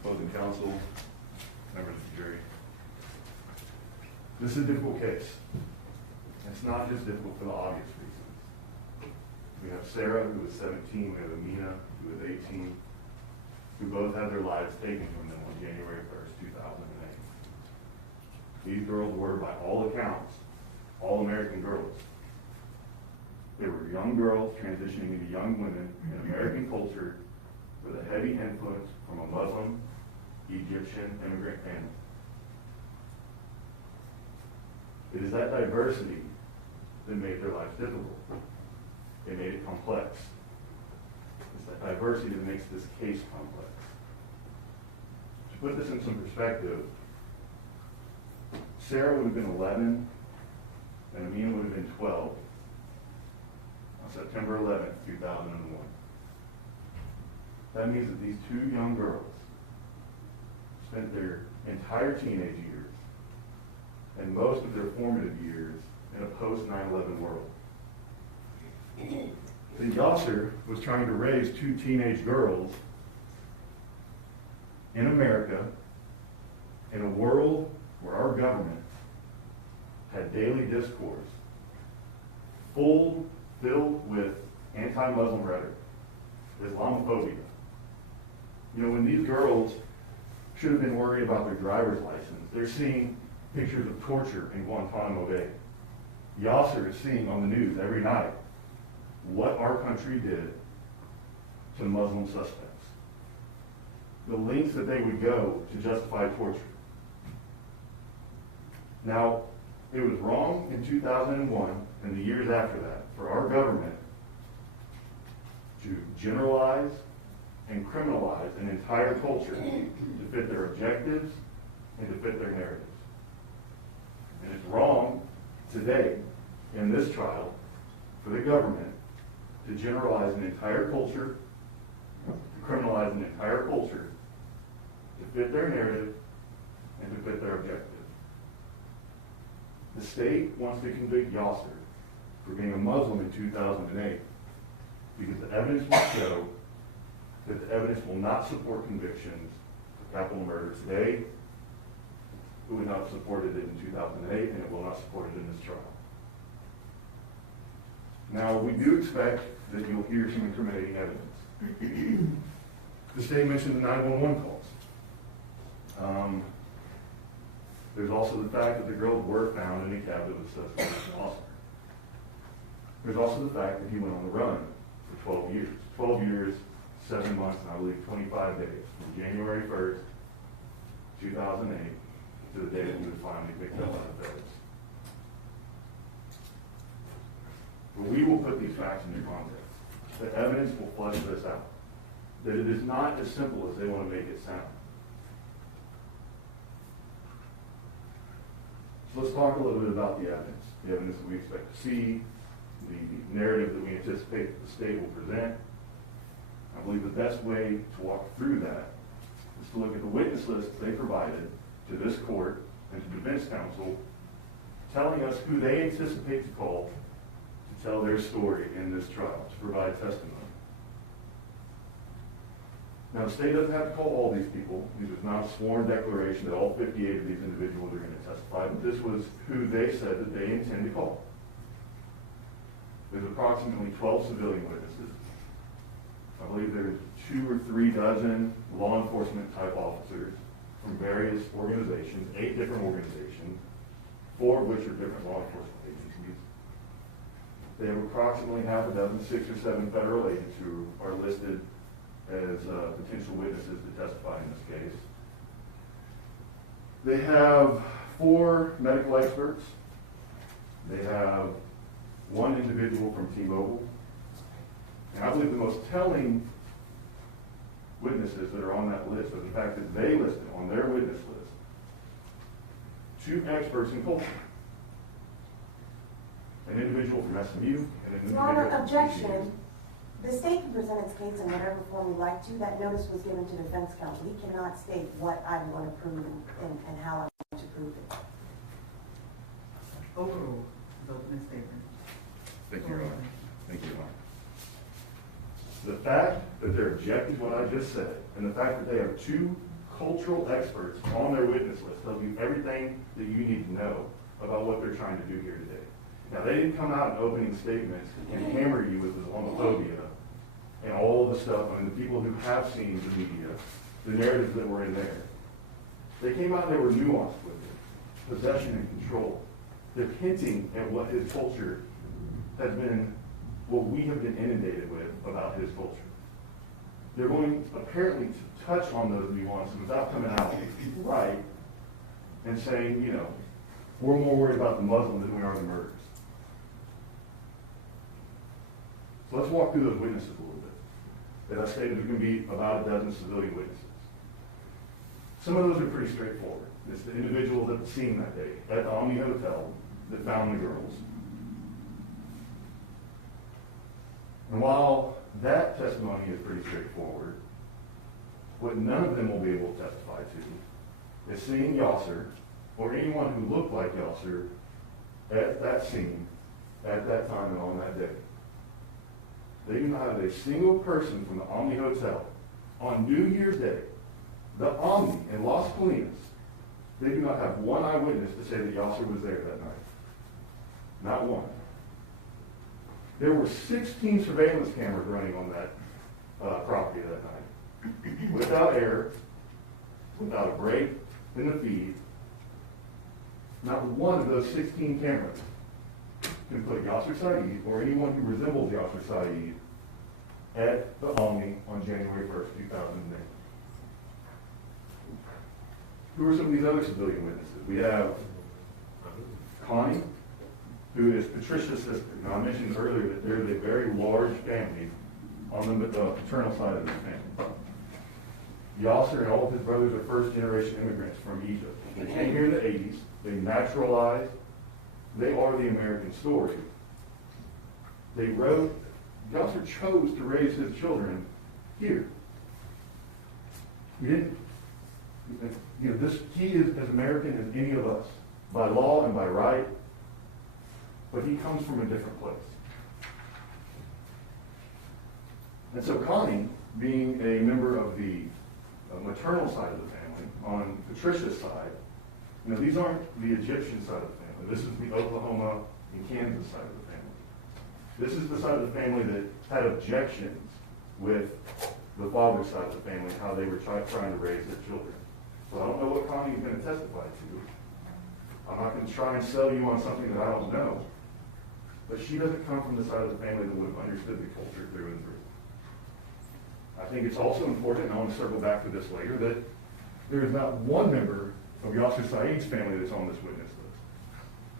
opposing counsel, members of the jury. This is a difficult case. It's not just difficult for the obvious reasons. We have Sarah, who was 17, we have Amina, who was 18, who both had their lives taken from them on January 1st, 2008. These girls were, by all accounts, all American girls. They were young girls transitioning into young women in American culture with a heavy influence from a Muslim, Egyptian immigrant family. It is that diversity that made their lives difficult. It made it complex. It's that diversity that makes this case complex. To put this in some perspective, Sarah would have been 11 and Amina would have been 12 on September 11th, 2001. That means that these two young girls spent their entire teenage years and most of their formative years in a post 9/11 world. The Yaser was trying to raise two teenage girls in America in a world where our government had daily discourse filled with anti-Muslim rhetoric, Islamophobia. You know, when these girls should have been worried about their driver's license, they're seeing pictures of torture in Guantanamo Bay. Yaser is seeing on the news every night what our country did to Muslim suspects. The lengths that they would go to justify torture. Now, it was wrong in 2001 and the years after that for our government to generalize and criminalize an entire culture to fit their objectives and to fit their narratives. And it's wrong today in this trial for the government to generalize an entire culture, to criminalize an entire culture to fit their narrative and to fit their objective. The state wants to convict Yaser for being a Muslim in 2008 because the evidence will show that the evidence will not support convictions for capital murder today. It would not have supported it in 2008, and it will not support it in this trial. Now, we do expect that you'll hear some incriminating evidence. The state mentioned the 911 calls. There's also the fact that the girls were found in a cab that was associated with an officer. There's also the fact that he went on the run for 12 years. 12 years, 7 months, and I believe 25 days, from January 1st, 2008, to the day that he was finally picked up by the feds. But we will put these facts into context. The evidence will flesh this out. That it is not as simple as they want to make it sound. So let's talk a little bit about the evidence that we expect to see, the narrative that we anticipate that the state will present. I believe the best way to walk through that is to look at the witness list they provided to this court and to defense counsel, telling us who they anticipate to call to tell their story in this trial, to provide testimony. Now, the state doesn't have to call all these people. This is not a sworn declaration that all 58 of these individuals are going to testify, but this was who they said that they intend to call. There's approximately 12 civilian witnesses. I believe there's 2 or 3 dozen law enforcement type officers from various organizations, 8 different organizations, 4 of which are different law enforcement agencies. They have approximately half a dozen, 6 or 7 federal agents who are listed as potential witnesses to testify in this case. They have 4 medical experts. They have 1 individual from T-Mobile. And I believe the most telling witnesses that are on that list are the fact that they listed on their witness list 2 experts in culture. An individual from SMU and an individual Your Honor, from objection. The state can present its case in whatever form we like to. That notice was given to defense counsel. He cannot state what I want to prove and how I want to prove it. Overruled the opening statement. Thank you, Your Honor. Thank you, Your Honor. The fact that they're objecting to what I just said, and the fact that they have 2 cultural experts on their witness list, tells you everything that you need to know about what they're trying to do here today. Now, they didn't come out in opening statements and hammer you with Islamophobia and all of the stuff, I mean, the people who have seen the media, the narratives that were in there. They came out and they were nuanced with it, possession and control. They're hinting at what his culture has been, what we have been inundated with about his culture. They're going apparently to touch on those nuances without coming out right and saying, you know, we're more worried about the Muslims than we are the murders. So let's walk through those witnesses a little bit. As I stated, there's going to be about a dozen civilian witnesses. Some of those are pretty straightforward. It's the individuals at the scene that day, at the Omni Hotel, that found the girls. And while that testimony is pretty straightforward, what none of them will be able to testify to is seeing Yaser, or anyone who looked like Yaser, at that scene, at that time and on that day. They do not have a single person from the Omni Hotel on New Year's Day, the Omni in Las Colinas, they do not have one eyewitness to say that Yaser was there that night. Not one. There were 16 surveillance cameras running on that property that night. Without air, without a break in the feed, not one of those 16 cameras can put Yaser Said or anyone who resembles Yaser Said at the Omni on January 1st, 2008. Who are some of these other civilian witnesses? We have Connie, who is Patricia's sister. Now, I mentioned earlier that there's a very large family on the paternal side of this family. Yaser and all of his brothers are first-generation immigrants from Egypt. They came here in the 80s. They naturalized. They are the American story. They wrote, Yaser chose to raise his children here. He didn't, you know, he is as American as any of us, by law and by right, but he comes from a different place. And so Connie, being a member of the maternal side of the family, on Patricia's side, you know, these aren't the Egyptian side of the family. This is the Oklahoma and Kansas side of the family. This is the side of the family that had objections with the father's side of the family, how they were trying to raise their children. So I don't know what Connie is going to testify to. I'm not going to try and sell you on something that I don't know. But she doesn't come from the side of the family that would have understood the culture through and through. I think it's also important, and I want to circle back to this later, that there is not one member of Yaser Said's family that's on this witness list.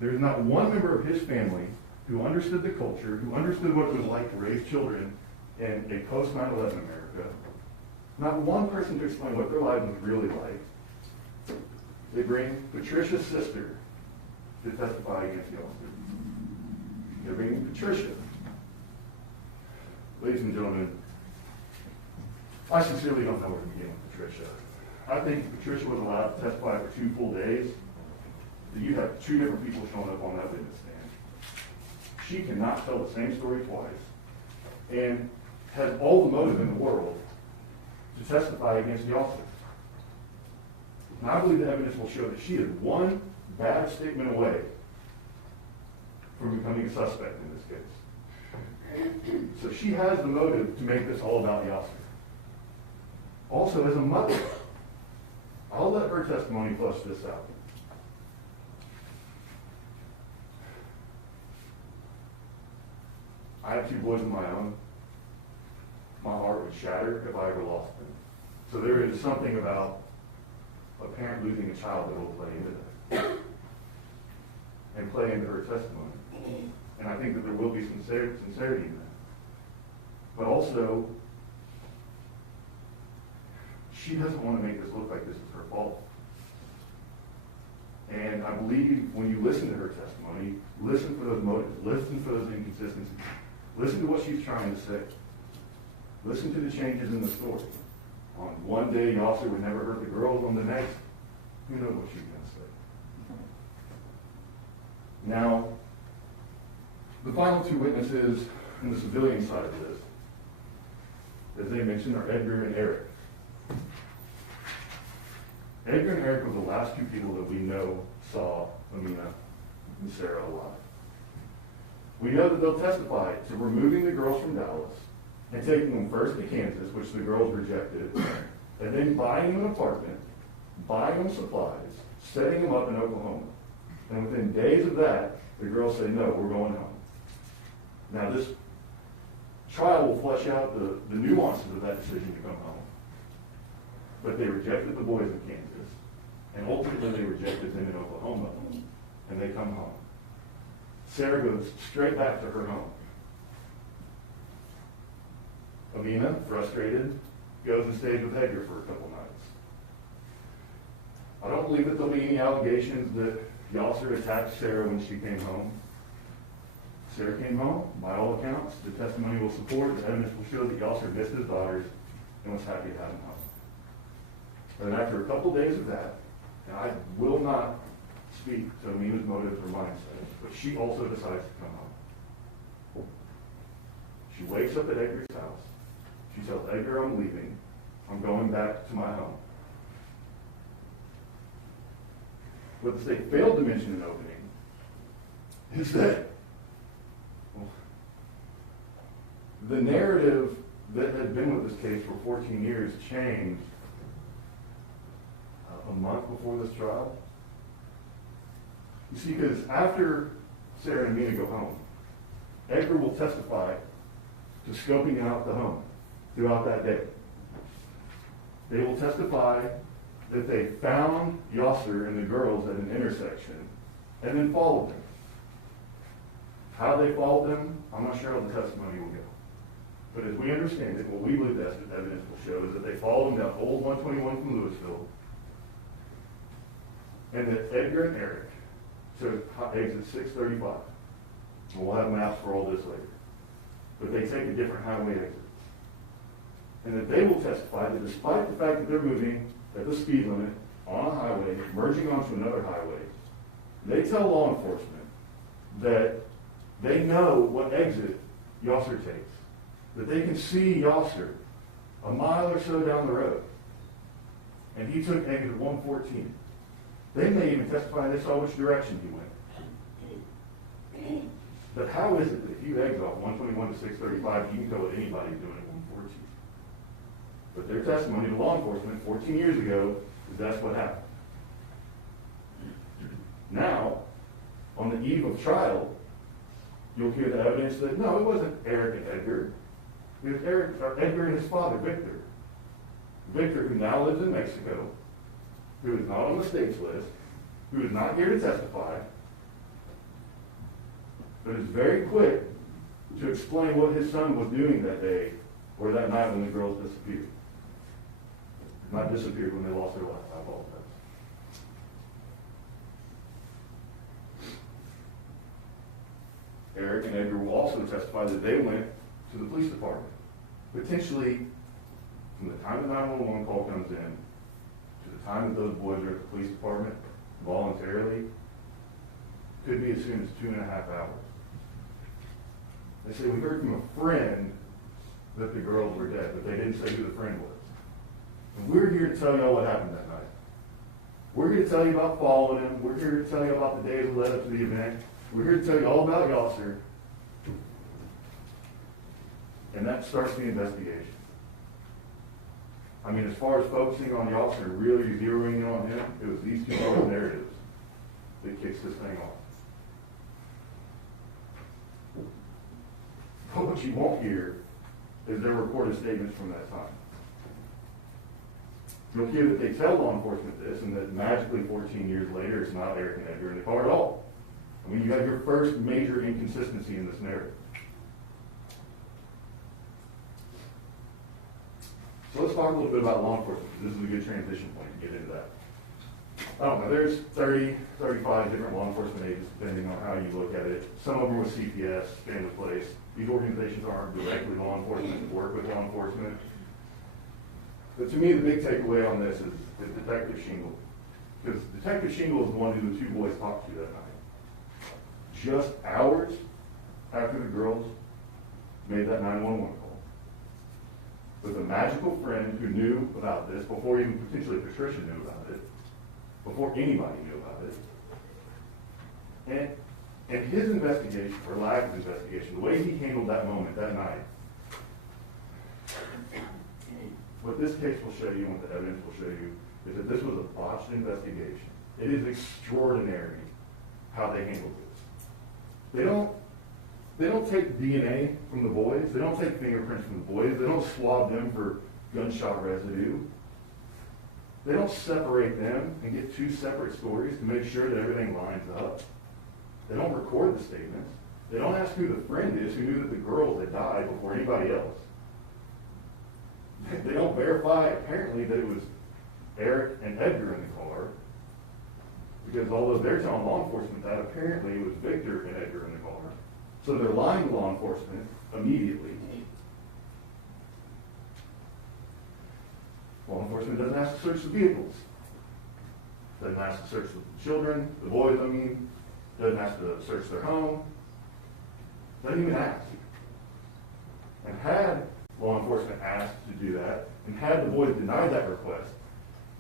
There is not one member of his family who understood the culture, who understood what it was like to raise children in a post-9/11 America. Not one person to explain what their lives was really like. They bring Patricia's sister to testify against Yaser. They're bringing Patricia. Ladies and gentlemen, I sincerely don't know where to begin with Patricia. I think if Patricia was allowed to testify for 2 full days, that you have 2 different people showing up on that witness stand. She cannot tell the same story twice and has all the motive in the world to testify against Yaser. And I believe the evidence will show that she is one bad statement away from becoming a suspect in this case. So she has the motive to make this all about Yaser. Also, as a mother, I'll let her testimony flush this out. I have 2 boys of my own. My heart would shatter if I ever lost them. So there is something about a parent losing a child that will play into that and play into her testimony. And I think that there will be sincerity in that. But also, she doesn't want to make this look like this is her fault. And I believe when you listen to her testimony, listen for those motives, listen for those inconsistencies, listen to what she's trying to say. Listen to the changes in the story. On one day, Yaser would never hurt the girls. On the next, who knows what she's going to say. Now, the final 2 witnesses on the civilian side of this, as they mentioned, are Edgar and Eric. Edgar and Eric were the last two people that we know saw Amina and Sarah alive. We know that they'll testify to removing the girls from Dallas and taking them first to Kansas, which the girls rejected, and then buying them an apartment, buying them supplies, setting them up in Oklahoma. And within days of that, the girls say, no, we're going home. Now this trial will flesh out the nuances of that decision to come home. But they rejected the boys in Kansas, and ultimately they rejected them in Oklahoma, and they come home. Sarah goes straight back to her home. Amina, frustrated, goes and stays with Edgar for a couple nights. I don't believe that there'll be any allegations that Yaser attacked Sarah when she came home. Sarah came home. By all accounts, the testimony will support, the evidence will show that Yaser missed his daughters and was happy to have them home. But after a couple days of that, and I will not speak to Amina's motives or mindset, but she also decides to come home. She wakes up at Edgar's house. She tells Edgar, I'm leaving. I'm going back to my home. What the state failed to mention in opening is that the narrative that had been with this case for 14 years changed a month before this trial. You see, because after Sarah and Amina go home, Edgar will testify to scoping out the home throughout that day. They will testify that they found Yaser and the girls at an intersection and then followed them. How they followed them, I'm not sure how the testimony will go. But as we understand it, what we believe the evidence will show is that they followed them down Old 121 from Louisville, and that Edgar and Eric took exit 635. And we'll have maps for all this later. But they take a different highway exit. And that they will testify that despite the fact that they're moving at the speed limit on a highway, merging onto another highway, they tell law enforcement that they know what exit Yaser takes. That they can see Yaser a mile or so down the road. And he took exit 114. They may even testify they saw which direction he went. But how is it that if you exit off 121 to 635, you can tell what anybody's doing at 114? But their testimony to law enforcement 14 years ago is that's what happened. Now, on the eve of trial, you'll hear the evidence that no, it wasn't Eric and Edgar. It was Edgar and his father, Victor. Victor, who now lives in Mexico, who is not on the state's list, who is not here to testify, but is very quick to explain what his son was doing that day or that night when the girls disappeared. Not disappeared, when they lost their life. I apologize. Eric and Edgar will also testify that they went to the police department. Potentially, from the time the 911 call comes in to the time that those boys are at the police department voluntarily, could be as soon as 2.5 hours. They say, we heard from a friend that the girls were dead, but they didn't say who the friend was. And we're here to tell y'all what happened that night. We're here to tell you about following him. We're here to tell you about the days that led up to the event. We're here to tell you all about Yaser. And that starts the investigation. I mean, as far as focusing on Yaser, really zeroing in on him, it was these two other narratives that kicks this thing off. But what you won't hear is their recorded statements from that time. You'll hear that they tell law enforcement this, and that magically 14 years later, it's not Eric and Edgar in the car at all. I mean, you have your first major inconsistency in this narrative. So let's talk a little bit about law enforcement, because this is a good transition point to get into that. I don't know, there's 30, 35 different law enforcement agents, depending on how you look at it. Some of them are with CPS, family place. These organizations aren't directly law enforcement, work with law enforcement. But to me, the big takeaway on this is Detective Shingle. Because Detective Shingle is the one who the two boys talked to that night. Just hours after the girls made that 911 call. With a magical friend who knew about this before even potentially Patricia knew about it. before anybody knew about it. And his investigation, or lack of investigation, the way he handled that moment, that night, what this case will show you and what the evidence will show you is that this was a botched investigation. It is extraordinary how they handled this. They don't take DNA from the boys. They don't take fingerprints from the boys. They don't swab them for gunshot residue. They don't separate them and get two separate stories to make sure that everything lines up. They don't record the statements. They don't ask who the friend is who knew that the girls had died before anybody else. They don't verify, apparently, that it was Eric and Edgar in the car, because although they're telling law enforcement that, apparently it was Victor and Edgar in the car. So they're lying to law enforcement immediately. Law enforcement doesn't ask to search the vehicles. Doesn't ask to search the children, the boys, I mean. Doesn't ask to search their home. Doesn't even ask. And had law enforcement asked to do that, and had the boys denied that request,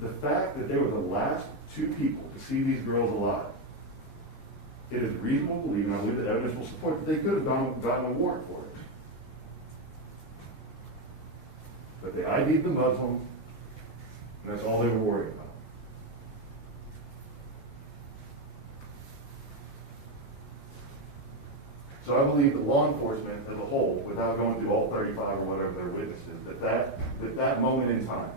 the fact that they were the last two people to see these girls alive, it is reasonable to believe, and I believe that evidence will support, that they could have gotten a warrant for it. But they ID'd the Muslim, and that's all they were worried about. So I believe that law enforcement as a whole, without going through all 35 or whatever their witnesses, that moment in time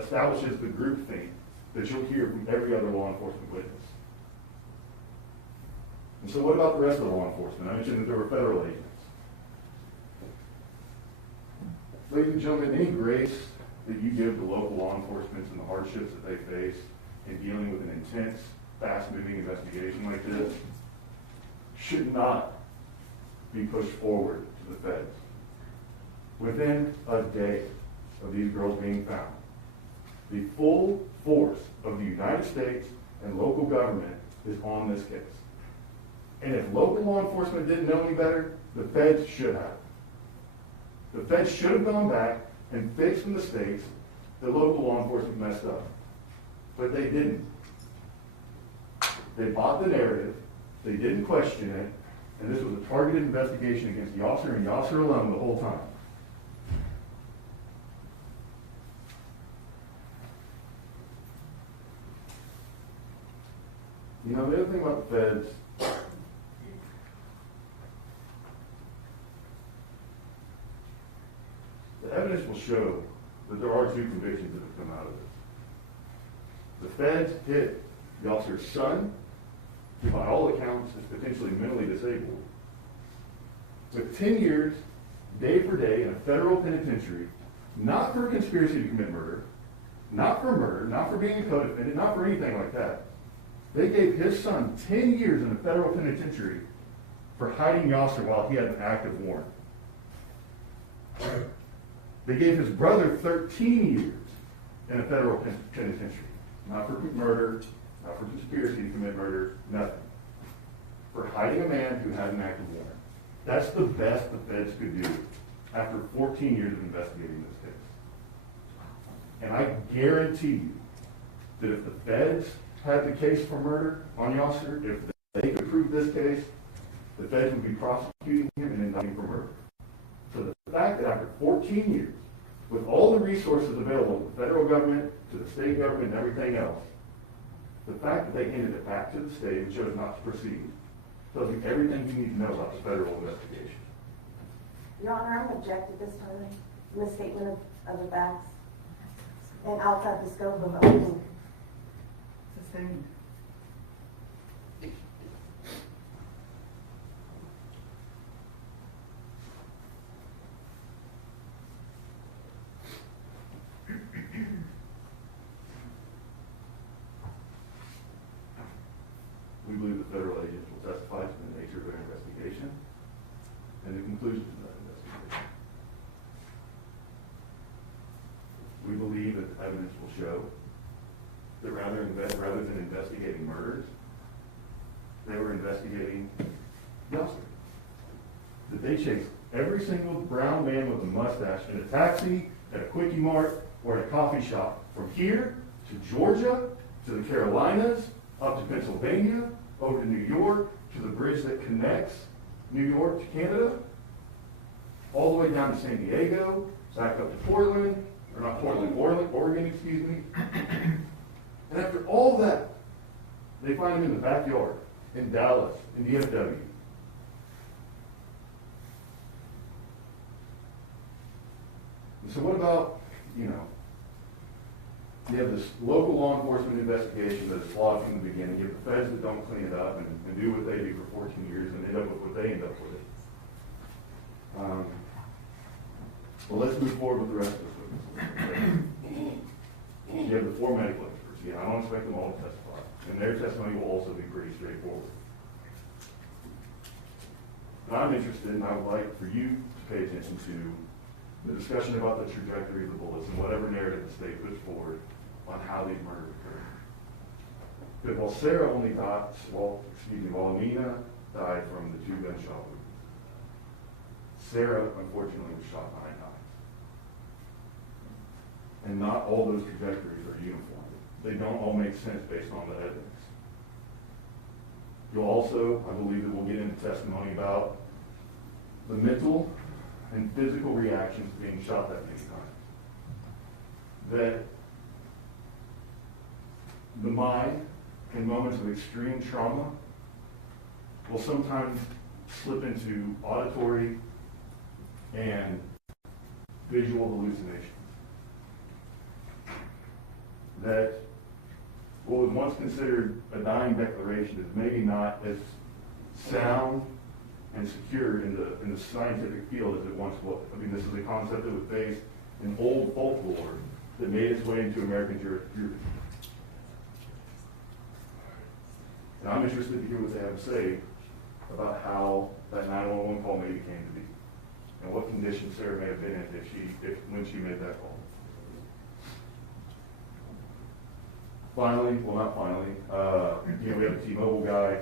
establishes the groupthink that you'll hear from every other law enforcement witness. And so what about the rest of the law enforcement? I mentioned that there were federal agents. Ladies and gentlemen, any grace that you give to local law enforcement and the hardships that they face in dealing with an intense, fast-moving investigation like this should not be pushed forward to the feds. Within a day of these girls being found, the full force of the United States and local government is on this case. And if local law enforcement didn't know any better, the feds should have. The feds should have gone back and fixed the mistakes that local law enforcement messed up. But they didn't. They bought the narrative, they didn't question it, and this was a targeted investigation against Yaser and Yaser alone the whole time. You know, the other thing about the feds, the evidence will show that there are two convictions that have come out of this. The feds hit Yaser's son, who by all accounts is potentially mentally disabled, with 10 years, day for day, in a federal penitentiary, not for conspiracy to commit murder, not for being a co-defendant, not for anything like that. They gave his son 10 years in a federal penitentiary for hiding Yaser while he had an active warrant. They gave his brother 13 years in a federal penitentiary, not for murder, not for conspiracy to commit murder, nothing. For hiding a man who had an active warrant. That's the best the feds could do after 14 years of investigating this case. And I guarantee you that if the feds had the case for murder on Yaser, if they could prove this case, the feds would be prosecuting him and indicting him for murder. So the fact that after 14 years, with all the resources available to the federal government, to the state government, and everything else, the fact that they handed it back to the state and chose not to proceed tells you everything you need to know about the federal investigation. Your Honor, I'm objected this time in the statement of the facts and outside the scope of opening. Sustained. We believe the federal agents will testify to the nature of their investigation and the conclusions of that investigation. We believe that the evidence will show that rather than investigating murders, they were investigating Yaser. That they chased every single brown man with a mustache in a taxi, at a Quickie Mart, or at a coffee shop from here to Georgia to the Carolinas, up to Pennsylvania, over to New York, to the bridge that connects New York to Canada, all the way down to San Diego, back up to Portland, or not Portland, Oregon, excuse me. And after all that, they find him in the backyard, in Dallas, in DFW. And so what about, you have this local law enforcement investigation that is flawed from the beginning. You have the feds that don't clean it up and do what they do for 14 years and end up with what they end up with. Well, let's move forward with the rest of this witness. You have the 4 medical experts. Yeah, I don't expect them all to testify. And their testimony will also be pretty straightforward. But I'm interested, and I would like for you to pay attention to the discussion about the trajectory of the bullets and whatever narrative the state puts forward on how these murders occurred. But while Amina died from the 2 gunshot wounds, Sarah, unfortunately, was shot 9 times. And not all those trajectories are uniform. They don't all make sense based on the evidence. You'll also, I believe that we'll get into testimony about the mental and physical reactions to being shot that many times. That the mind, in moments of extreme trauma, will sometimes slip into auditory and visual hallucinations. That what was once considered a dying declaration is maybe not as sound and secure in the scientific field as it once was. I mean, this is a concept that was based in old folklore that made its way into American jurisprudence. And I'm interested to hear what they have to say about how that 911 call maybe came to be, and what condition Sarah may have been in when she made that call. Finally, well, not finally, we have the T-Mobile guy.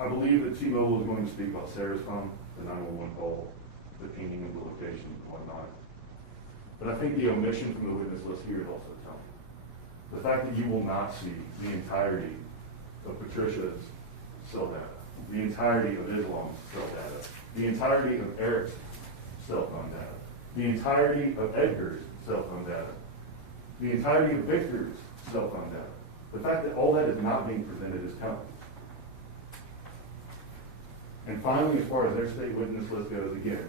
I believe that T-Mobile is going to speak about Sarah's phone, the 911 call, the pinging of the location and whatnot. But I think the omission from the witness list here is also telling. The fact that you will not see the entirety of Patricia's cell data, the entirety of Islam's cell data, the entirety of Eric's cell phone data, the entirety of Edgar's cell phone data, the entirety of Victor's cell phone data. The fact that all that is not being presented is telling. And finally, as far as their state witness list goes, again,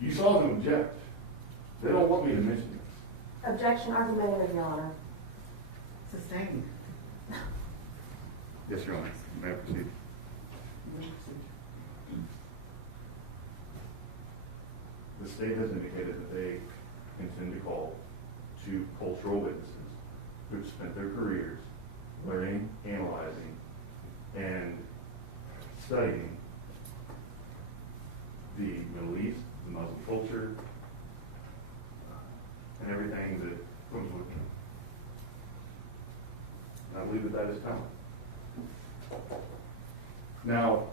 you saw them object. They don't want me to mention this. Objection argumentative, Your Honor. Sustained. Yes, Your Honor. May I proceed? The state has indicated that they intend to call 2 cultural witnesses who've spent their careers learning, analyzing, and studying the Middle East, the Muslim culture, and everything that comes with it. And I believe that that is coming. Now,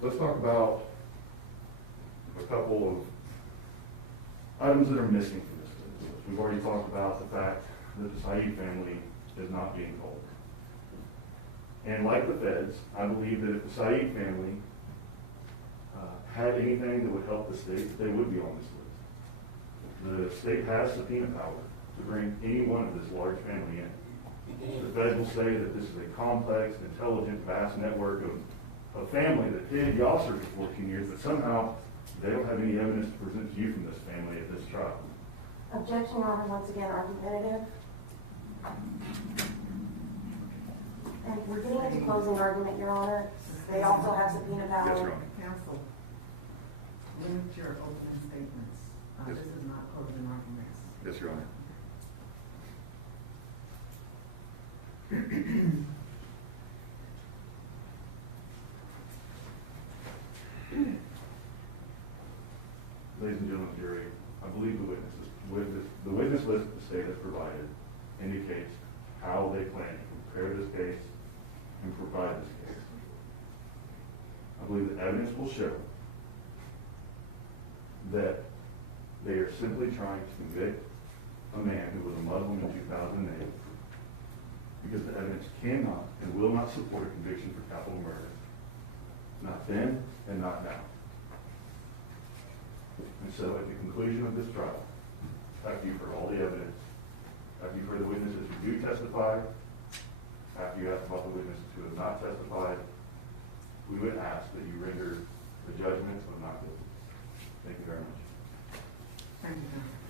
let's talk about a couple of items that are missing from this list. We've already talked about the fact that the Said family is not being called. And like the feds, I believe that if the Said family had anything that would help the state, they would be on this list. The state has subpoena power to bring any one of this large family in. The feds will say that this is a complex, intelligent, vast network of family that hid Yaser for 14 years, but somehow they don't have any evidence to present to you from this family at this trial. Objection, Your Honor, once again argumentative. And we're getting into closing argument, Your Honor. They also have subpoena power. Yes, Your Honor. Counsel, limit your opening statements. Yes. This is not closing arguments. Yes, Your Honor. Ladies and gentlemen of the jury, I believe the witness list the state has provided indicates how they plan to prepare this case and provide this case. I believe the evidence will show that They are simply trying to convict a man who was a Muslim in 2008 because the evidence cannot and will not support a conviction for capital murder. Not then and not now. And so at the conclusion of this trial, after you heard all the evidence, after you heard the witnesses who do testify, after you asked about the witnesses who have not testified, we would ask that you render the judgment of not guilty. Thank you very much. Thank you, John.